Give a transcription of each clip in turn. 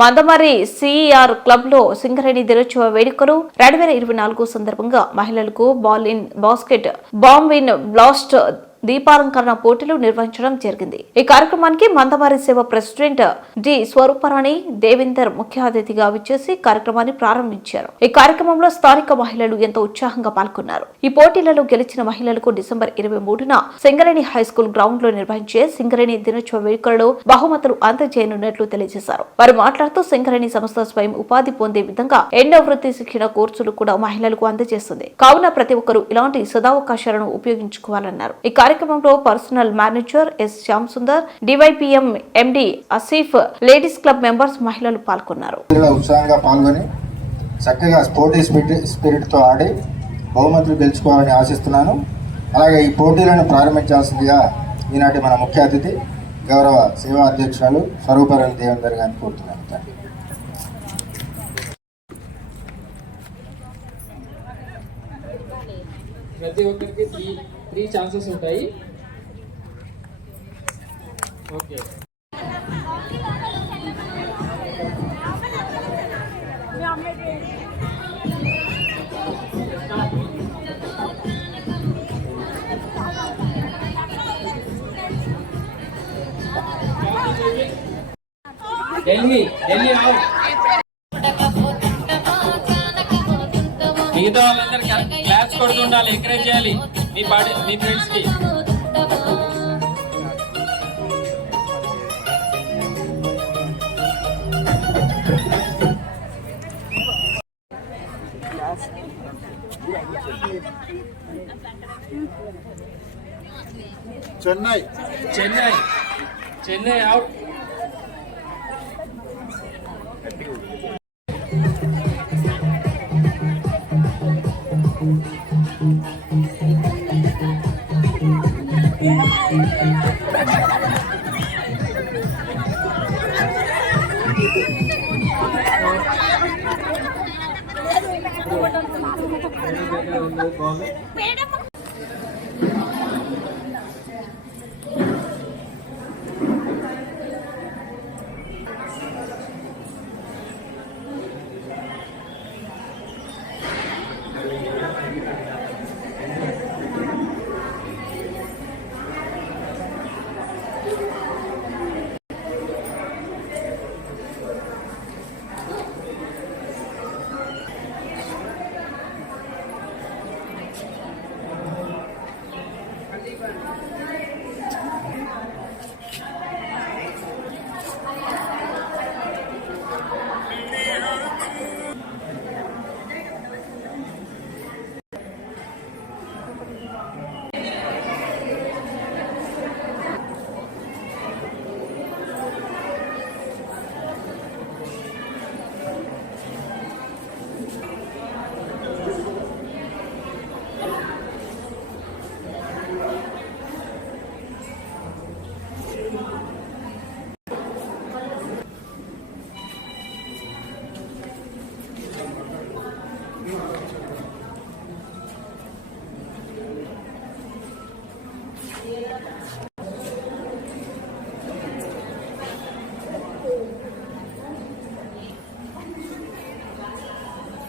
Mandamarri CER club లో సింగరేణి దినోత్సవ వేడుకలు 2024 సందర్భంగా మహిళలకు ball in basket, bomb in blast దీపాలంకరణ పోటీలు నిర్వహించడం జరిగింది. ఈ కార్యక్రమానికి మందమర్రి సేవ ప్రెసిడెంట్ డి స్వరూపరాణి దేవేందర్ ముఖ్య అతిథిగా విచ్చేసి కార్యక్రమాన్ని ప్రారంభించారు. ఈ కార్యక్రమంలో స్థానిక మహిళలు ఎంతో ఉత్సాహంగా పాల్గొన్నారు. ఈ పోటీలలో గెలిచిన మహిళలకు డిసెంబర్ 23న సింగరేణి హైస్కూల్ గ్రౌండ్ లో నిర్వహించే సింగరేణి దినోత్సవ వేడుకలలో బహుమతులు అందజేయనున్నట్లు తెలియజేశారు. వారు మాట్లాడుతూ సింగరేణి సంస్థ స్వయం ఉపాధి పొందే విధంగా ఎన్నో వృత్తి శిక్షణ కోర్సులు కూడా మహిళలకు అందజేస్తుంది. కావున ప్రతి ఒక్కరూ ఇలాంటి సదావకాశాలను ఉపయోగించుకోవాలన్నారు. ఈ కార్యక్రమంలో personal manager S Shyam Sundar, DYPM MD Asif, ladies club members, మహిళలు పాల్గొన్నారు. ఉత్సాహంగా పాల్గొని చక్కగా స్పోర్టీ స్పిరిట్ తో ఆడి బహుమతులు గెలుచుకోవాలని ఆశిస్తున్నాను. అలాగే ఈ పోటీలను ప్రారంభించాల్సిందిగా ఈనాటి మన ముఖ్య అతిథి గౌరవ సేవా అధ్యక్షురాలు స్వరూపరాణి దేవేందర్ గారిని కోరుతున్నాను. ప్రతి ఒక్కరికి త్రీ ఛాన్సెస్ ఉంటాయి. Okay, Delhi out. మిగతా వాళ్ళందరూ క్లాస్ కొడుతుండాలి, ఎంకరేజ్ చేయాలి మీ ఫ్రెండ్స్ కి. Chennai out.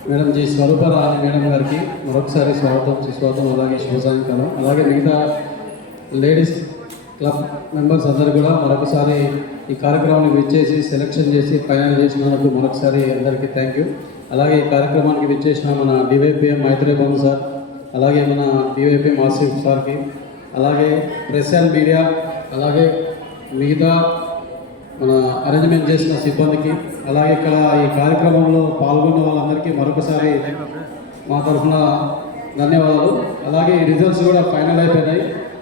Madam ji Swarooparani madam గారికి మరొకసారి స్వాగతం, సుస్వాగతం, అలాగే శుభ సాయంకాలం. అలాగే మిగతా లేడీస్ క్లబ్ మెంబర్స్ అందరూ కూడా మరొకసారి ఈ కార్యక్రమాన్ని విచ్చేసి సెలెక్షన్ చేసి ఫైనల్ చేసినందుకు మరొకసారి అందరికీ థ్యాంక్ యూ. అలాగే ఈ కార్యక్రమానికి విచ్చేసిన మన డివైపీఎం మైత్రేబాబు సార్, అలాగే మన డివైపీఎం ఆసిఫ్ సార్కి, అలాగే ప్రెస్ అండ్ మీడియా, అలాగే మిగతా మన అరేంజ్మెంట్ చేసిన సిబ్బందికి, అలాగే ఇక్కడ ఈ కార్యక్రమంలో పాల్గొన్న వాళ్ళందరికీ మరొకసారి మా తరఫున ధన్యవాదాలు. అలాగే ఈ రిజల్ట్స్ కూడా ఫైనల్ అయిపోయినాయి.